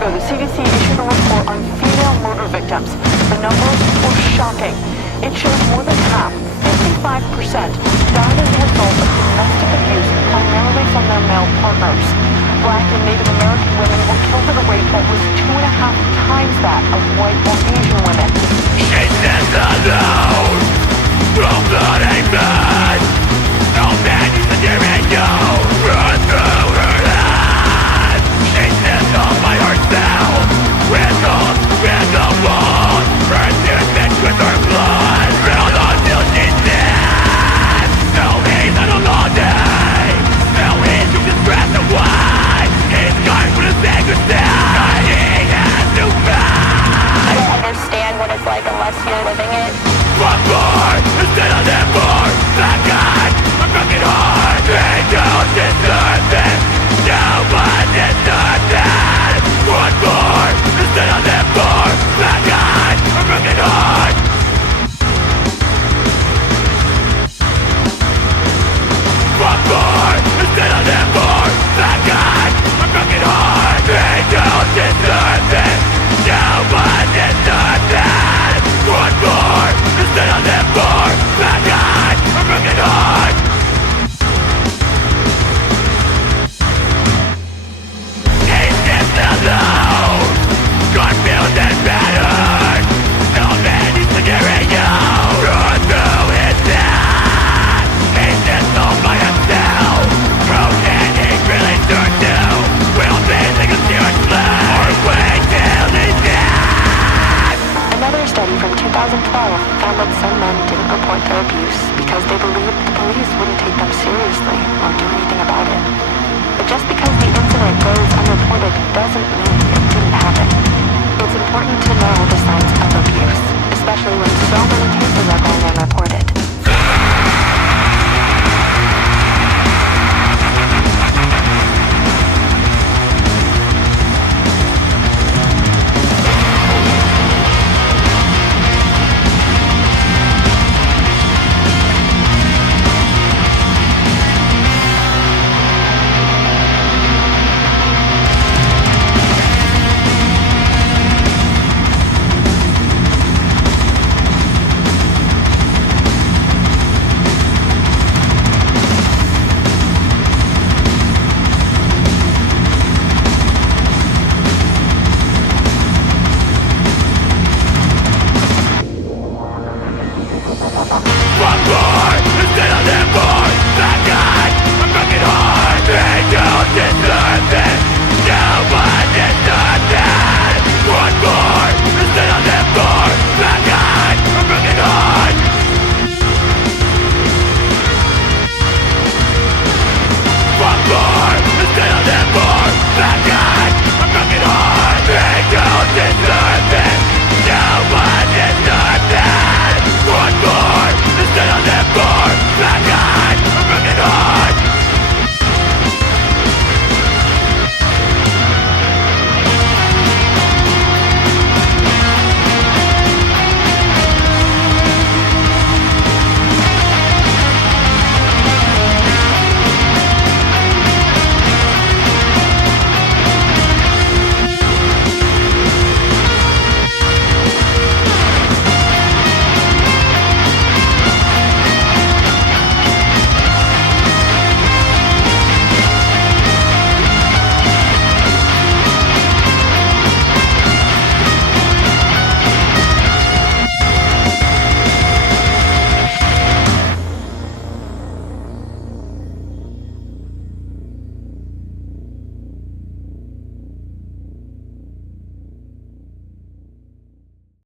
ago, the CDC issued a report on female murder victims. The numbers were shocking. It shows more than half, 55%, died as a result of domestic abuse, primarily from their male partners. Black and Native American women were killed at a rate that was 2.5 times that of white or Asian women. She stands alone from the neighbors. No man is hearing you run through her life. She stands all by herself, wrinkled in the wall. Her tears mixed with her blood, filled until she's dead. No he's on a long day. No he's to distress away. He's gone for the sake of death. He has to fight. I don't understand what it's like unless you're living it. One more instead of them more. Black eyes, a broken heart. They don't deserve this. No one deserves this. One more instead of them more. Black eyes, a broken heart. One more instead of them more. Black eyes, a broken heart. They don't deserve this. No one deserves this. One more instead of them more. Black eyes, a broken heart. He's just alone, confused and battered. No man is hearing you run through his head. He's just all by himself, broken. He's really turned to. Will be like a serious flame, or wait till he's dead. Another study from 2012 found that some men didn't report their abuse because they believed the police wouldn't take them seriously or do anything about it. But just because the incident goes unreported doesn't mean it didn't happen. It's important to know the signs of abuse, especially when so many cases are going